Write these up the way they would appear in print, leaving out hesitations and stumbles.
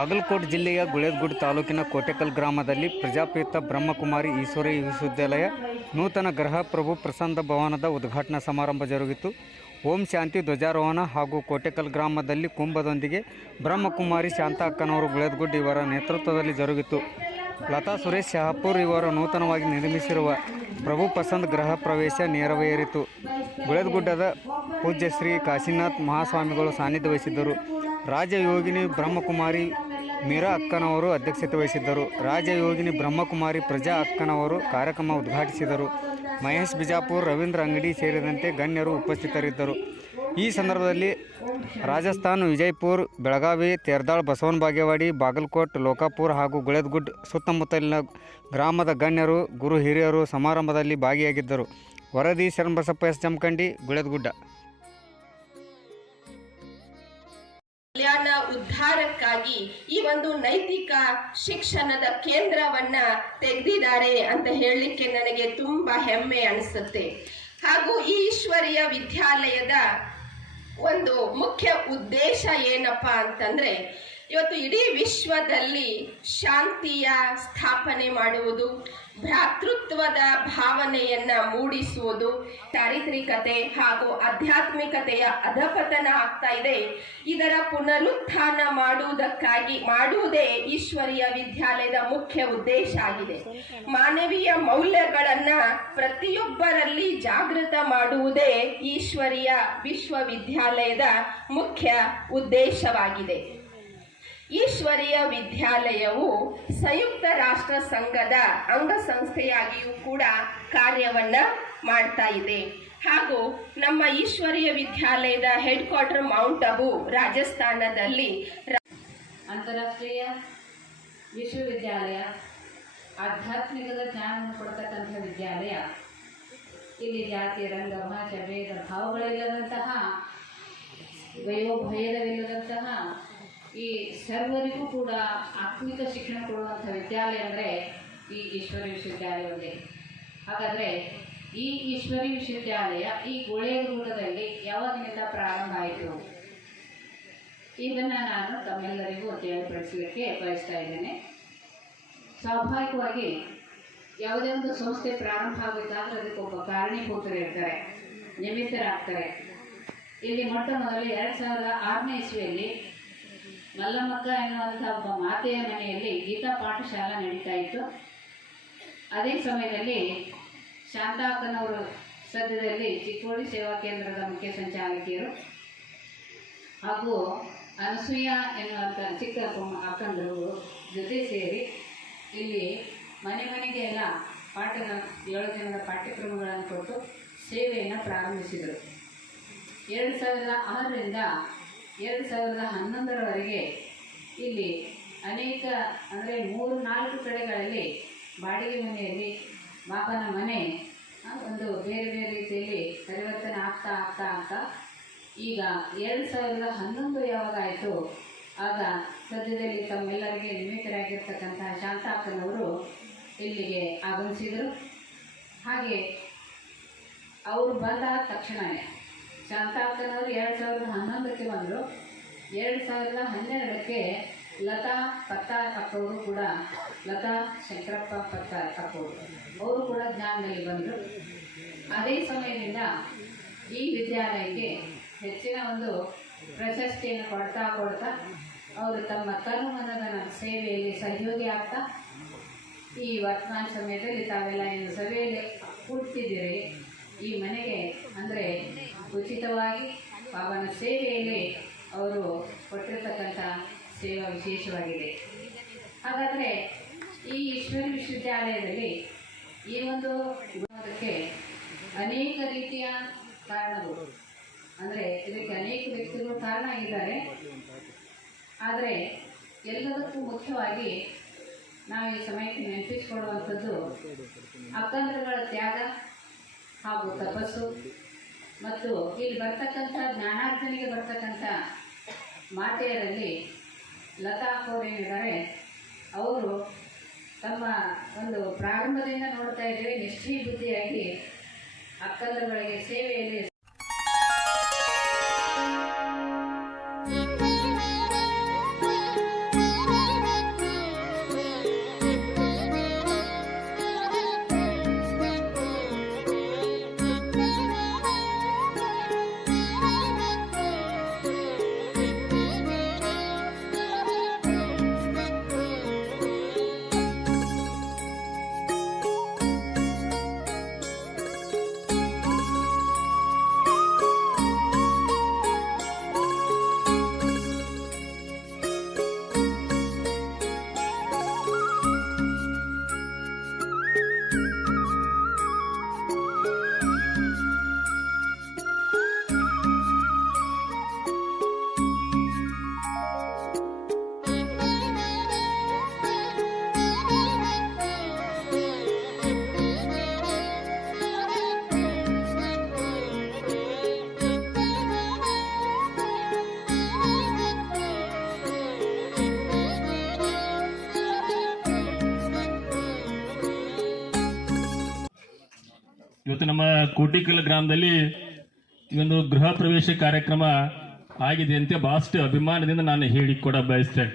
ಬಾಗಲಕೋಟೆ ಜಿಲ್ಲೆಯ ಗುಳೇದಗುಡ್ಡ ತಾಲೂಕಿನ ಕೋಟೆಕಲ್ ಗ್ರಾಮದಲ್ಲಿ ಪ್ರಜಾಪಿತ ಬ್ರಹ್ಮಕುಮಾರಿ ಈಶ್ವರಿ ವಿಶ್ವವಿದ್ಯಾಲಯ ನೂತನ ಗೃಹಪ್ರಭು ಪ್ರಸನ್ನ ಭವನದ ಉದ್ಘಾಟನಾ ಸಮಾರಂಭ ಜರುಗಿತು. ಓಂ ಶಾಂತಿ ಧ್ವಜಾರೋಹಣ ಹಾಗೂ ಕೋಟೆಕಲ್ ಗ್ರಾಮದಲ್ಲಿ ಕುಂಭದೊಂದಿಗೆ ಬ್ರಹ್ಮಕುಮಾರಿ ಶಾಂತ ಅಕ್ಕನವರು ಗುಳೇದಗುಡ್ಡ ಇವರ ನೇತೃತ್ವದಲ್ಲಿ ಜರುಗಿತು. ಲತಾ ಸುರೇಶ್ ಶಹಾಪುರ್ ಇವರು ನೂತನವಾಗಿ ನಿರ್ಮಿಸಿರುವ ಪ್ರಭು ಪ್ರಸನ್ನ ಗೃಹ ಪ್ರವೇಶ ನೆರವೇರಿತು. ಗುಳೇದಗುಡ್ಡದ ಪೂಜ್ಯ ಶ್ರೀ ಕಾಶಿನಾಥ್ ಮಹಾಸ್ವಾಮಿಗಳು ಸಾನ್ನಿಧ್ಯ ವಹಿಸಿದ್ದರು. ರಾಜಯೋಗಿನಿ ಬ್ರಹ್ಮಕುಮಾರಿ ಮೀರಾ ಅಕ್ಕನವರು ಅಧ್ಯಕ್ಷತೆ ವಹಿಸಿದ್ದರು. ರಾಜಯೋಗಿನಿ ಬ್ರಹ್ಮಕುಮಾರಿ ಪ್ರಜಾ ಅಕ್ಕನವರು ಕಾರ್ಯಕ್ರಮ ಉದ್ಘಾಟಿಸಿದರು. ಮಹೇಶ್ ಬಿಜಾಪುರ್, ರವೀಂದ್ರ ಅಂಗಡಿ ಸೇರಿದಂತೆ ಗಣ್ಯರು ಉಪಸ್ಥಿತರಿದ್ದರು. ಈ ಸಂದರ್ಭದಲ್ಲಿ ರಾಜಸ್ಥಾನ, ವಿಜಯಪುರ, ಬೆಳಗಾವಿ, ತೇರದಾಳ್, ಬಸವನ ಬಾಗೇವಾಡಿ, ಬಾಗಲಕೋಟ್, ಲೋಕಾಪುರ ಹಾಗೂ ಗುಳೇದಗುಡ್ಡ ಸುತ್ತಮುತ್ತಲಿನ ಗ್ರಾಮದ ಗಣ್ಯರು, ಗುರು ಹಿರಿಯರು ಸಮಾರಂಭದಲ್ಲಿ ಭಾಗಿಯಾಗಿದ್ದರು. ವರದಿ ಶರಣಬಸಪ್ಪ ಎಸ್ ಜಮಖಂಡಿ, ಗುಳೇದಗುಡ್ಡ. ಕಲ್ಯಾಣ ಉದ್ಧಾರಕ್ಕಾಗಿ ಈ ಒಂದು ನೈತಿಕ ಶಿಕ್ಷಣದ ಕೇಂದ್ರವನ್ನ ತೆಗೆದಿದ್ದಾರೆ ಅಂತ ಹೇಳಲಿಕ್ಕೆ ನನಗೆ ತುಂಬಾ ಹೆಮ್ಮೆ ಅನಿಸುತ್ತೆ. ಹಾಗೂ ಈ ಈಶ್ವರೀಯ ವಿದ್ಯಾಲಯದ ಒಂದು ಮುಖ್ಯ ಉದ್ದೇಶ ಏನಪ್ಪಾ ಅಂತಂದ್ರೆ, ಇವತ್ತು ಇಡೀ ವಿಶ್ವದಲ್ಲಿ ಶಾಂತಿಯ ಸ್ಥಾಪನೆ ಮಾಡುವುದು, ಭ್ರಾತೃತ್ವದ ಭಾವನೆಯನ್ನ ಮೂಡಿಸುವುದು, ಚಾರಿತ್ರಿಕತೆ ಹಾಗೂ ಆಧ್ಯಾತ್ಮಿಕತೆಯ ಅಧಪತನ ಆಗ್ತಾ ಇದೆ. ಇದರ ಪುನರುತ್ಥಾನ ಮಾಡುವುದೇ ಈಶ್ವರೀಯ ವಿದ್ಯಾಲಯದ ಮುಖ್ಯ ಉದ್ದೇಶ ಆಗಿದೆ. ಮಾನವೀಯ ಮೌಲ್ಯಗಳನ್ನ ಪ್ರತಿಯೊಬ್ಬರಲ್ಲಿ ಜಾಗೃತ ಮಾಡುವುದೇ ಈಶ್ವರೀಯ ವಿಶ್ವವಿದ್ಯಾಲಯದ ಮುಖ್ಯ ಉದ್ದೇಶವಾಗಿದೆ. ಈಶ್ವರೀಯ ವಿದ್ಯಾಲಯವು ಸಂಯುಕ್ತ ರಾಷ್ಟ್ರ ಸಂಘದ ಅಂಗಸಂಸ್ಥೆಯಾಗಿಯೂ ಕೂಡ ಕಾರ್ಯವನ್ನ ಮಾಡ್ತಾ ಇದೆ. ಹಾಗೂ ನಮ್ಮ ಈಶ್ವರೀಯ ವಿದ್ಯಾಲಯದ ಹೆಡ್ ಕ್ವಾರ್ಟರ್ ಮೌಂಟ್ ಅಬು ರಾಜಸ್ಥಾನದಲ್ಲಿ ಅಂತಾರಾಷ್ಟ್ರೀಯ ವಿಶ್ವವಿದ್ಯಾಲಯ ಆಧ್ಯಾತ್ಮಿಕದ ಜ್ಞಾನವನ್ನು ಕೊಡ್ತಕ್ಕಂಥ ವಿದ್ಯಾಲಯ. ಇಲ್ಲಿ ಜಾತಿ, ರಂಗ, ಭಾಷೆ, ಭೇದ ಭಾವಗಳಿಲ್ಲದಂತಹ, ವಯೋಭೇದವಿಲ್ಲದಂತಹ ಈ ಸರ್ವರಿಗೂ ಕೂಡ ಆತ್ಮಿಕ ಶಿಕ್ಷಣ ಕೊಡುವಂಥ ವಿದ್ಯಾಲಯ ಅಂದರೆ ಈ ಈಶ್ವರಿ ವಿಶ್ವವಿದ್ಯಾಲಯವೇ. ಹಾಗಾದರೆ ಈ ಈಶ್ವರಿ ವಿಶ್ವವಿದ್ಯಾಲಯ ಈ ಗುಳೇದಗುಡ್ಡದಲ್ಲಿ ಯಾವಾಗಿನಿಂದ ಪ್ರಾರಂಭ ಆಯಿತು, ಇದನ್ನು ನಾನು ತಮ್ಮೆಲ್ಲರಿಗೂ ತಿಳಿಪಡಿಸಲಿಕ್ಕೆ ಬಯಸ್ತಾ ಇದ್ದೇನೆ. ಸ್ವಾಭಾವಿಕವಾಗಿ ಯಾವುದೇ ಒಂದು ಸಂಸ್ಥೆ ಪ್ರಾರಂಭ ಆಗಬೇಕಾದ್ರೆ ಅದಕ್ಕೊಬ್ಬ ಕಾರಣೀಭೂತರು ಇರ್ತಾರೆ, ನಿಮಿತ್ತರಾಗ್ತಾರೆ. ಇಲ್ಲಿ ಮೊಟ್ಟ ಮೊದಲು 2006ನೇ ಇಸ್ವಿಯಲ್ಲಿ ಮಲ್ಲಮ್ಮಕ್ಕ ಎನ್ನುವಂಥ ಒಬ್ಬ ಮಾತೆಯ ಮನೆಯಲ್ಲಿ ಗೀತಾ ಪಾಠಶಾಲಾ ನಡೀತಾ ಇತ್ತು. ಅದೇ ಸಮಯದಲ್ಲಿ ಶಾಂತ ಅಕ್ಕನವರು ಸದ್ಯದಲ್ಲಿ ಚಿಕ್ಕೋಡಿ ಸೇವಾ ಕೇಂದ್ರದ ಮುಖ್ಯ ಸಂಚಾಲಕಿಯರು ಹಾಗೂ ಅನಸೂಯ ಎನ್ನುವಂಥ ಚಿಕ್ಕ ಅಕ್ಕಂದರು ಜೊತೆ ಸೇರಿ ಇಲ್ಲಿ ಮನೆ ಮನೆಗೆ ಎಲ್ಲ 7 ದಿನದ ಪಾಠ್ಯಕ್ರಮಗಳನ್ನು ಕೊಟ್ಟು ಸೇವೆಯನ್ನು ಪ್ರಾರಂಭಿಸಿದರು. 2006ರಿಂದ 2011ರವರೆಗೆ ಇಲ್ಲಿ ಅನೇಕ ಅಂದರೆ 3-4 ಕಡೆಗಳಲ್ಲಿ ಬಾಡಿಗೆ ಮನೆಯಲ್ಲಿ ಮಾಪನ ಮನೆ ಒಂದು ಬೇರೆ ಬೇರೆ ರೀತಿಯಲ್ಲಿ ಪರಿವರ್ತನೆ ಆಗ್ತಾ ಈಗ 2011 ಯಾವಾಗಾಯಿತು ಆಗ ಸದ್ಯದಲ್ಲಿ ತಮ್ಮೆಲ್ಲರಿಗೆ ನಿಮಿತ್ತರಾಗಿರ್ತಕ್ಕಂತಹ ಶಾಂತ ಅಕ್ಕನವರು ಇಲ್ಲಿಗೆ ಆಗಮಿಸಿದರು. ಹಾಗೆ ಅವರು ಬಂದ ತಕ್ಷಣವೇ ಶಾಂತ ಅಕ್ಕನವರು 2011ಕ್ಕೆ ಬಂದರು. 2012ಕ್ಕೆ ಲತಾ ಪತ್ತಾರ್ ಅಕ್ಕವರು ಕೂಡ, ಲತಾ ಶಂಕರಪ್ಪ ಪತ್ತಾರ್ ಅಕ್ಕವರು ಅವರು ಕೂಡ ಜ್ಞಾನದಲ್ಲಿ ಬಂದರು. ಅದೇ ಸಮಯದಿಂದ ಈ ವಿದ್ಯಾಲಯಕ್ಕೆ ಹೆಚ್ಚಿನ ಒಂದು ಪ್ರಶಸ್ತಿಯನ್ನು ಕೊಡ್ತಾ ಅವರು ತಮ್ಮ ತನುಮನದ ಸೇವೆಯಲ್ಲಿ ಸಹಯೋಗಿ ಆಗ್ತಾ ಈ ವರ್ತಮಾನ ಸಮಯದಲ್ಲಿ ತಾವೆಲ್ಲ ಏನು ಸಭೆಯಲ್ಲಿ ಕೂಡ್ತಿದ್ದೀರಿ, ಈ ಮನೆಗೆ ಅಂದರೆ ಉಚಿತವಾಗಿ ಪಾವನ ಸೇವೆಯಲ್ಲಿ ಅವರು ಕೊಟ್ಟಿರ್ತಕ್ಕಂಥ ಸೇವಾ ವಿಶೇಷವಾಗಿದೆ. ಹಾಗಾದರೆ ಈ ಈಶ್ವರಿ ವಿಶ್ವವಿದ್ಯಾಲಯದಲ್ಲಿ ಈ ಒಂದು ಗುಣಕ್ಕೆ ಅನೇಕ ರೀತಿಯ ಕಾರಣಗಳು, ಅಂದರೆ ಇದಕ್ಕೆ ಅನೇಕ ವ್ಯಕ್ತಿಗಳು ಕಾರಣ ಇದ್ದಾರೆ. ಆದರೆ ಎಲ್ಲದಕ್ಕೂ ಮುಖ್ಯವಾಗಿ ನಾವು ಈ ಸಮಯಕ್ಕೆ ನೆನಪಿಸಿಕೊಳ್ಳುವಂಥದ್ದು ಅಕ್ಕಂದ್ರಗಳ ತ್ಯಾಗ ಹಾಗೂ ತಪಸ್ಸು ಮತ್ತು ಇಲ್ಲಿ ಬರ್ತಕ್ಕಂಥ ಜ್ಞಾನಾರ್ಜನೆಗೆ ಬರ್ತಕ್ಕಂಥ ಮಾತೆಯರಲ್ಲಿ ಲತಾ ಅಕ್ಕವರೇನಿದ್ದಾರೆ ಅವರು ತಮ್ಮ ಒಂದು ಪ್ರಾರಂಭದಿಂದ ನೋಡ್ತಾ ಇದ್ದೇವೆ ನಿಷ್ಠೆ ಬುದ್ಧಿಯಾಗಿ ಅಕ್ಕಂದರುಗಳಿಗೆ ಸೇವೆಯಲ್ಲಿ ಇವತ್ತು ನಮ್ಮ ಕೋಟಿಕಲ್ ಗ್ರಾಮದಲ್ಲಿ ಈ ಒಂದು ಗೃಹ ಪ್ರವೇಶ ಕಾರ್ಯಕ್ರಮ ಆಗಿದೆ ಅಂತ ಬಹಳಷ್ಟು ಅಭಿಮಾನದಿಂದ ನಾನು ಹೇಳಿಕೊಡ ಬಯಸ್ತೇನೆ.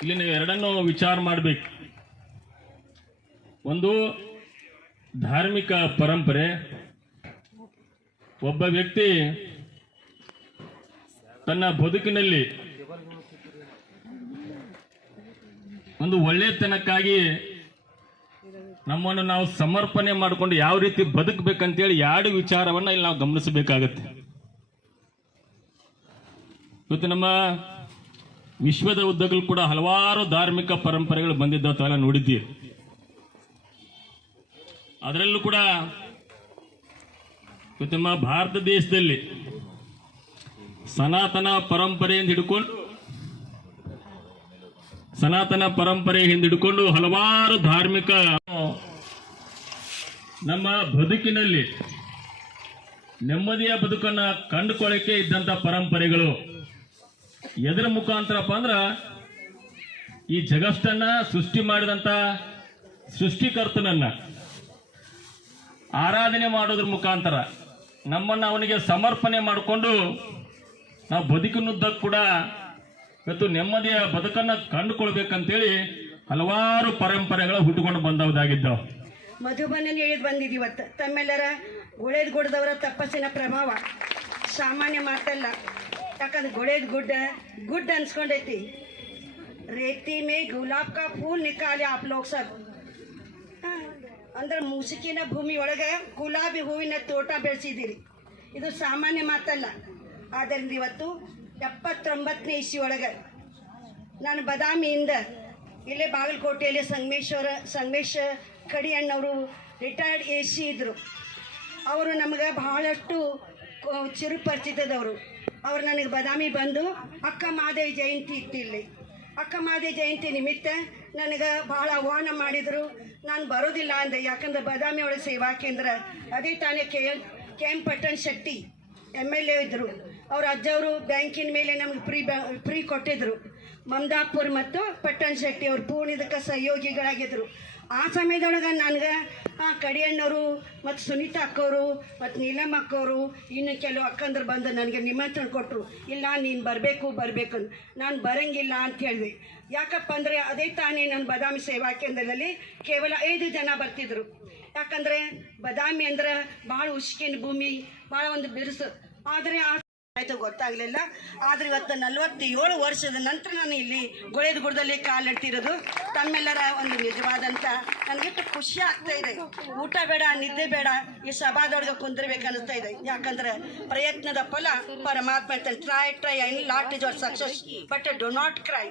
ಇಲ್ಲಿ ನೀವು ಎರಡನ್ನೂ ವಿಚಾರ ಮಾಡಬೇಕು. ಒಂದು ಧಾರ್ಮಿಕ ಪರಂಪರೆ, ಒಬ್ಬ ವ್ಯಕ್ತಿ ತನ್ನ ಬದುಕಿನಲ್ಲಿ ಒಂದು ಒಳ್ಳೆತನಕ್ಕಾಗಿ ನಮ್ಮನ್ನು ನಾವು ಸಮರ್ಪಣೆ ಮಾಡಿಕೊಂಡು ಯಾವ ರೀತಿ ಬದುಕಬೇಕಂತೇಳಿ ಎರಡು ವಿಚಾರವನ್ನ ಇಲ್ಲಿ ನಾವು ಗಮನಿಸಬೇಕಾಗತ್ತೆ. ಇವತ್ತು ನಮ್ಮ ವಿಶ್ವದ ಉದ್ದಗಲೂ ಕೂಡ ಹಲವಾರು ಧಾರ್ಮಿಕ ಪರಂಪರೆಗಳು ಬಂದಿದ್ದಾವೆ, ತಾವೆಲ್ಲ ನೋಡಿದ್ದೀರಿ. ಅದರಲ್ಲೂ ಕೂಡ ಇವತ್ತು ನಮ್ಮ ಭಾರತ ದೇಶದಲ್ಲಿ ಸನಾತನ ಪರಂಪರೆಯಿಂದ ಹಿಡಿದುಕೊಂಡು ಹಲವಾರು ಧಾರ್ಮಿಕ ನಮ್ಮ ಬದುಕಿನಲ್ಲಿ ನೆಮ್ಮದಿಯ ಬದುಕನ್ನ ಕಂಡುಕೊಳ್ಳಕ್ಕೆ ಇದ್ದಂತ ಪರಂಪರೆಗಳು ಎದರ ಮುಖಾಂತರಪ್ಪ ಅಂದ್ರ ಈ ಜಗತ್ತನ್ನ ಸೃಷ್ಟಿ ಮಾಡಿದಂತ ಸೃಷ್ಟಿಕರ್ತನನ್ನ ಆರಾಧನೆ ಮಾಡೋದ್ರ ಮುಖಾಂತರ ನಮ್ಮನ್ನ ಅವನಿಗೆ ಸಮರ್ಪಣೆ ಮಾಡಿಕೊಂಡು ನಾವು ಬದುಕಿನುದ್ದಕ್ಕೂ ಕೂಡ ಇವತ್ತು ನೆಮ್ಮದಿಯ ಬದುಕನ್ನ ಕಂಡುಕೊಳ್ಬೇಕಂತೇಳಿ ಹಲವಾರು ಪರಂಪರೆಗಳು ಹುಟ್ಟುಕೊಂಡು ಬಂದವುದಾಗಿದ್ದಾವೆ. ಮಧುಬನಲ್ಲಿ ಹೇಳಿದ್ ಬಂದಿದ್ದು ಇವತ್ತು ತಮ್ಮೆಲ್ಲರ ಗುಳೇದ್ ಗುಡ್ಡದವರ ತಪಸ್ಸಿನ ಪ್ರಭಾವ ಸಾಮಾನ್ಯ ಮಾತಲ್ಲ. ಯಾಕಂದ್ರೆ ಗುಡ್ ಅನ್ಸ್ಕೊಂಡೈತಿ. ರೇತಿ ಮೇ ಗುಲಾಬ್ ಕಾ ಫೂಲ್ ನಿಕಾಲಿ ಆಪ್ ಲೋಗ್ ಸಬ್. ಅಂದ್ರೆ ಮುಸುಕಿನ ಭೂಮಿ ಒಳಗೆ ಗುಲಾಬಿ ಹೂವಿನ ತೋಟ ಬೆಳೆಸಿದ್ದೀರಿ. ಇದು ಸಾಮಾನ್ಯ ಮಾತಲ್ಲ. ಆದ್ದರಿಂದ ಇವತ್ತು 79ನೇ ಇಸ್ವಿ ಒಳಗೆ ನಾನು ಬದಾಮಿಯಿಂದ ಇಲ್ಲೇ ಬಾಗಲಕೋಟೆಯಲ್ಲಿ ಸಂಗಮೇಶ್ ಕಡಿಯಣ್ಣವರು ರಿಟೈರ್ಡ್ AC ಇದ್ದರು. ಅವರು ನಮಗೆ ಬಹಳಷ್ಟು ಚಿರುಪರಿಚಿತದವರು. ಅವರು ನನಗೆ ಬದಾಮಿ ಬಂದು ಅಕ್ಕ ಮಹಾದೇವಿ ಜಯಂತಿ ಇತ್ತು ಇಲ್ಲಿ. ಅಕ್ಕ ಮಹಾದೇವಿ ಜಯಂತಿ ನಿಮಿತ್ತ ನನಗೆ ಬಹಳ ಆಹ್ವಾನ ಮಾಡಿದರು. ನಾನು ಬರೋದಿಲ್ಲ ಅಂದೆ. ಯಾಕಂದ್ರೆ ಬದಾಮಿ ಒಳಗೆ ಸೇವಾ ಕೇಂದ್ರ ಅದೇ ತಾನೇ KM ಪಟ್ಟಣ್ ಶೆಟ್ಟಿ MLA ಇದ್ದರು. ಅವ್ರ ಅಜ್ಜವರು ಬ್ಯಾಂಕಿನ ಮೇಲೆ ನಮಗೆ ಫ್ರೀ ಕೊಟ್ಟಿದ್ರು. ಮಮದಾಪುರ್ ಮತ್ತು ಪಟ್ಟಣ್ ಶೆಟ್ಟಿ ಅವರು ಪೂರ್ಣಿದಕ್ಕೆ ಸಹಯೋಗಿಗಳಾಗಿದ್ದರು. ಆ ಸಮಯದೊಳಗೆ ನನಗೆ ಕಡಿಯಣ್ಣವರು ಮತ್ತು ಸುನೀತಾ ಅಕ್ಕವರು ಮತ್ತು ನೀಲಮ್ಮ ಅಕ್ಕವರು ಇನ್ನು ಕೆಲವು ಅಕ್ಕಂದ್ರು ಬಂದು ನನಗೆ ನಿಮಂತ್ರಣ ಕೊಟ್ಟರು. ಇಲ್ಲ ನೀನು ಬರಬೇಕು ನಾನು ಬರಂಗಿಲ್ಲ ಅಂತ ಹೇಳಿದೆ. ಯಾಕಪ್ಪ ಅಂದರೆ ಅದೇ ತಾನೇ ನನ್ನ ಬದಾಮಿ ಸೇವಾ ಕೇಂದ್ರದಲ್ಲಿ ಕೇವಲ 5 ಜನ ಬರ್ತಿದ್ರು. ಯಾಕಂದರೆ ಬದಾಮಿ ಅಂದ್ರೆ ಭಾಳ ಉಷ್ಕಿನ ಭೂಮಿ, ಭಾಳ ಒಂದು ಬಿರುಸು. ಆದರೆ ಆಯಿತು ಗೊತ್ತಾಗಲಿಲ್ಲ. ಆದರೆ ಇವತ್ತು 47 ವರ್ಷದ ನಂತರ ನಾನು ಇಲ್ಲಿ ಗುಳೇದ ಗುಡ್ಡದಲ್ಲಿ ಕಾಲಿಡ್ತಿರೋದು ತಮ್ಮೆಲ್ಲರ ಒಂದು ನಿಜವಾದಂಥ ನನಗಿಟ್ಟು ಖುಷಿ ಆಗ್ತಾ ಇದೆ. ಊಟ ಬೇಡ, ನಿದ್ದೆ ಬೇಡ, ಈ ಸಭಾದೊಳಗೆ ಕುಂದಿರ್ಬೇಕು ಅನ್ನಿಸ್ತಾ ಇದೆ. ಯಾಕಂದ್ರೆ ಪ್ರಯತ್ನದ ಫಲ ಪರಮಾತ್ಮ ಹೇಳ್ತಾನೆ, try I lot is your success but do not CRY.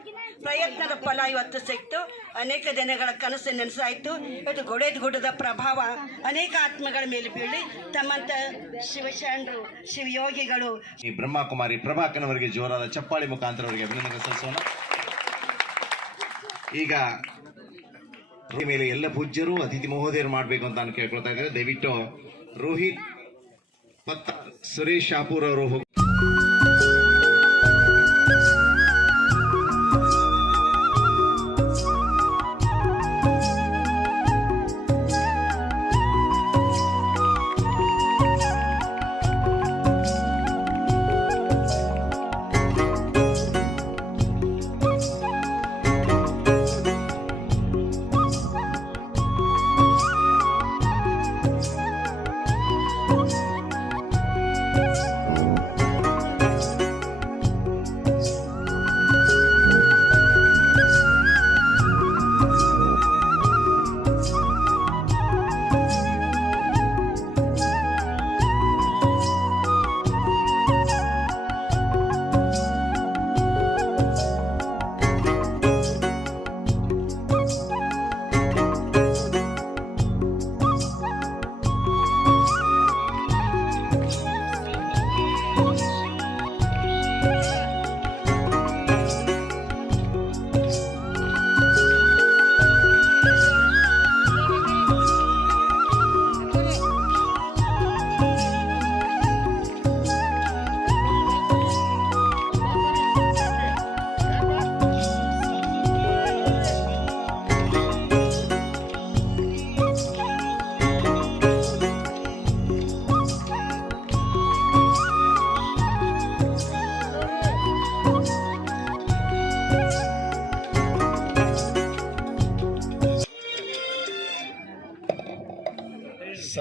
ಪ್ರಯತ್ನದ ಫಲ ಇವತ್ತು ಸಿಕ್ತು. ಅನೇಕ ದಿನಗಳ ಕನಸು ನೆನಸಾಯಿತು. ಇವತ್ತು ಗುಳೇದ ಗುಡ್ಡದ ಪ್ರಭಾವ ಅನೇಕ ಆತ್ಮಗಳ ಮೇಲೆ ಬೀಳಿ ತಮ್ಮಂಥ ಶಿವಶರಣರು, ಶಿವಯೋಗಿಗಳು, ಬ್ರಹ್ಮಕುಮಾರಿ ಪ್ರಭಾಕನವರಿಗೆ ಜೋರಾದ ಚಪ್ಪಾಳಿ ಮುಖಾಂತರ ಅವರಿಗೆ ಅಭಿನಂದನೆ ಸಲ್ಲಿಸೋಣ. ಈಗ ಮೇಲೆ ಎಲ್ಲ ಪೂಜ್ಯರು ಅತಿಥಿ ಮಹೋದಯರು ಮಾಡಬೇಕು ಅಂತ ನಾನು ಕೇಳ್ಕೊಳ್ತಾ ಇದ್ದೇನೆ. ದಯವಿಟ್ಟು ರೋಹಿತ್ ಪತ್ತಾರ್, ಸುರೇಶ್ ಶಾಪೂರ್ ಅವರು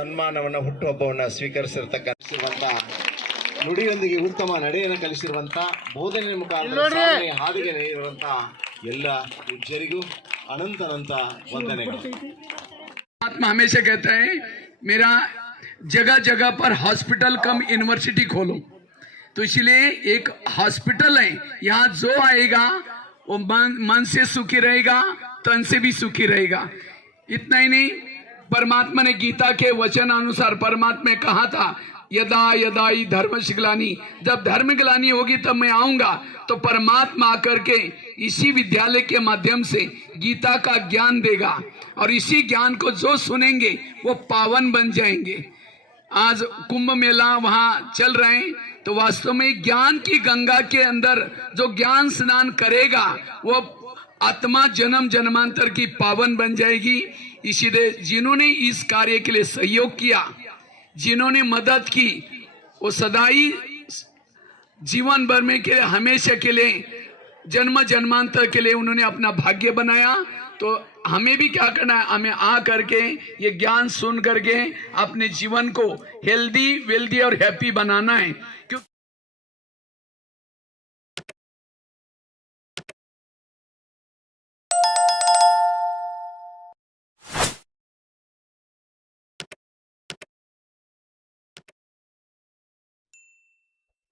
ಸನ್ಮಾನವನ್ನ ಹುಟ್ಟುಹಬ್ಬವನ್ನ ಸ್ವೀಕರಿಸಿರ್ತಕ್ಕಂಥ ನುಡಿಯೊಂದಿಗೆ ಉತ್ತಮ ನಡೆಯನ್ನು ಕಲಿಸಿರುವಂತ ಬೋಧನೆ ಮುಖಾಂತರ ಸಾಧನೆಯ ಹಾದಿಗೆ ಇರುವಂತ ಎಲ್ಲ ಪೂಜ್ಯರಿಗೂ ಅನಂತ ವಂದನೆಗಳು. महात्मा हमेशा कहता है मेरा जगह जगह पर हॉस्पिटल कम यूनिवर्सिटी खोलो, तो इसलिए एक हॉस्पिटल है, यहाँ जो आएगा वो मन से सुखी रहेगा, तन से भी सुखी रहेगा। इतना ही नहीं, परमात्मा ने गीता के वचन अनुसार परमात्मा ने कहा था यदा यदा ही धर्म ग्लानि, जब धर्म ग्लानि होगी तब मैं आऊंगा। तो परमात्मा आकर के इसी विद्यालय के माध्यम से गीता का ज्ञान देगा और इसी ज्ञान को जो सुनेंगे वो पावन बन जाएंगे। आज कुंभ मेला वहां चल रहे हैं, तो वास्तव में ज्ञान की गंगा के अंदर जो ज्ञान स्नान करेगा वो आत्मा जन्म जन्मांतर की पावन बन जाएगी। इसीलिए जिन्होंने इस कार्य के लिए सहयोग किया, जिन्होंने मदद की, वो सदाई जीवन भर में के हमेशा के लिए जन्म जन्मांतर के लिए उन्होंने अपना भाग्य बनाया। तो हमें भी क्या करना है, हमें आ करके ये ज्ञान सुन करके अपने जीवन को हेल्दी वेल्दी और हैप्पी बनाना है। क्योंकि